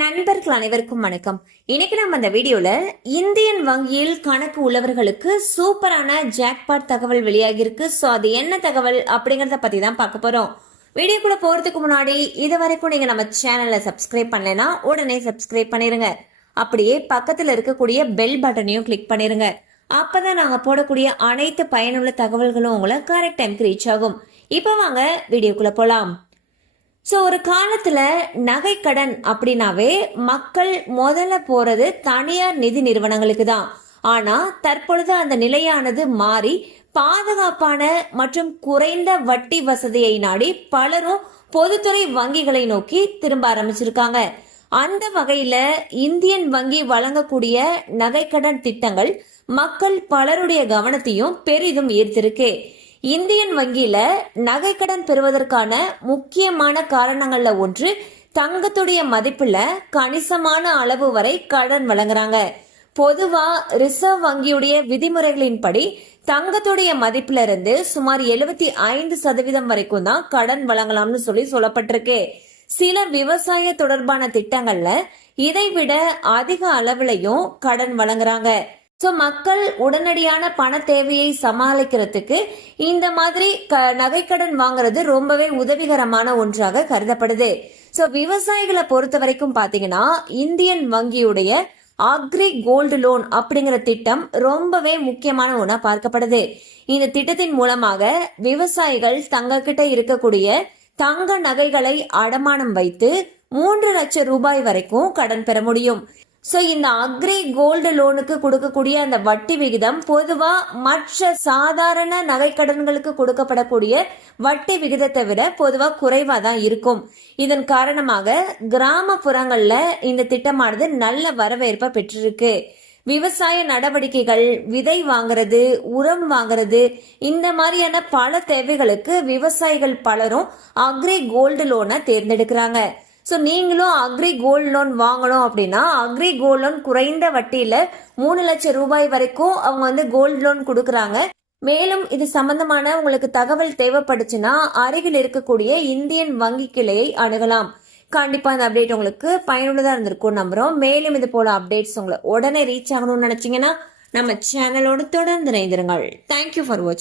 நண்பர்கள் அனைவருக்கும் வணக்கம். இன்னைக்கு நம்ம அந்த வீடியோல இந்தியன் வங்கியில் கணக்கு உள்ளவர்களுக்கு சூப்பரான ஜாக்பாட் தகவல் வெளியாகி இருக்கு. சோ அது என்ன தகவல் அப்படிங்கறத பத்தி தான் பார்க்க போறோம். வீடியோக்குள்ள போறதுக்கு முன்னாடி இது வரைக்கும் நீங்க நம்ம சேனலை சப்ஸ்கிரைப் பண்ணலைன்னா உடனே சப்ஸ்கிரைப் பண்ணிருங்க. அப்படியே பக்கத்துல இருக்கக்கூடிய பெல் பட்டனையும் கிளிக் பண்ணிருங்க. அப்பதான் நாங்க போடக்கூடிய அனைத்து பயனுள்ள தகவல்களும் உங்களை கரெக்ட் டைம்க்கு ரீச் ஆகும். இப்ப வாங்க வீடியோக்குள்ள போலாம். ஸோ ஒரு காலத்துல நகைக்கடன் அப்படின்னாவே மக்கள் முதல்ல போறது தனியார் நிதி நிறுவனங்களுக்கு தான். ஆனா தற்பொழுது அந்த நிலையானது மாறி பாதுகாப்பான மற்றும் குறைந்த வட்டி வசதியை நாடி பலரும் பொதுத்துறை வங்கிகளை நோக்கி திரும்ப ஆரம்பிச்சிருக்காங்க. அந்த வகையில இந்தியன் வங்கி வழங்கக்கூடிய நகைக்கடன் திட்டங்கள் மக்கள் பலருடைய கவனத்தையும் பெரிதும் ஈர்த்திருக்கு. இந்தியன் வங்கியில நகைக்கடன் பெறுவதற்கான முக்கியமான காரணங்கள்ல ஒன்று தங்கத்துடைய மதிப்புல கணிசமான அளவு வரை கடன் வழங்குறாங்க. பொதுவா ரிசர்வ் வங்கியுடைய விதிமுறைகளின்படி தங்கத்துடைய மதிப்புல இருந்து சுமார் 75% வரைக்கும் தான் கடன் வழங்கலாம்னு சொல்லப்பட்டிருக்கு. சில விவசாய தொடர்பான திட்டங்கள்ல இதைவிட அதிக அளவுலையும் கடன் வழங்குறாங்க. ஸோ மக்கள் உடனடியான பண தேவையை சமாளிக்கிறதுக்கு இந்த மாதிரி நகைக்கடன் வாங்குறது ரொம்பவே உதவிகரமான ஒன்றாக கருதப்படுது. ஸோ விவசாயிகளை பொறுத்த வரைக்கும் பாத்தீங்கன்னா இந்தியன் வங்கியுடைய அக்ரி கோல்டு லோன் அப்படிங்கிற திட்டம் ரொம்பவே முக்கியமான ஒன்றா பார்க்கப்படுது. இந்த திட்டத்தின் மூலமாக விவசாயிகள் தங்ககிட்ட இருக்கக்கூடிய தங்க நகைகளை அடமானம் வைத்து 3 லட்சம் ரூபாய் வரைக்கும் கடன் பெற முடியும். ஸோ இந்த அக்ரி கோல்டு லோனுக்கு கொடுக்கக்கூடிய அந்த வட்டி விகிதம் பொதுவா மற்ற சாதாரண நகைக்கடன்களுக்கு கொடுக்கப்படக்கூடிய வட்டி விகிதத்தை விட பொதுவா குறைவா தான் இருக்கும். இதன் காரணமாக கிராமப்புறங்கள்ல இந்த திட்டமானது நல்ல வரவேற்பை பெற்றிருக்கு. விவசாய நடவடிக்கைகள், விதை வாங்குறது, உரம் வாங்குறது, இந்த மாதிரியான பல தேவைகளுக்கு விவசாயிகள் பலரும் அக்ரி கோல்டு லோனை தேர்ந்தெடுக்கிறாங்க. ஸோ நீங்களும் அக்ரி கோல்டு லோன் வாங்கணும் அப்படின்னா அக்ரி கோல்டு லோன் குறைந்த வட்டியில 3 லட்சம் ரூபாய் வரைக்கும் அவங்க கோல்டு லோன் கொடுக்கறாங்க. மேலும் இது சம்பந்தமான உங்களுக்கு தகவல் தேவைப்படுச்சுன்னா அருகில் இருக்கக்கூடிய இந்தியன் வங்கி கிளையை அணுகலாம். கண்டிப்பா இந்த அப்டேட் உங்களுக்கு பயனுள்ளதா இருந்திருக்கும் நம்புறோம். மேலும் இது போல அப்டேட்ஸ் உங்களை உடனே ரீச் ஆகணும்னு நினைச்சீங்கன்னா நம்ம சேனலோடு தொடர்ந்து இணைந்திருங்கள். தேங்க்யூ ஃபார் வாட்சிங்.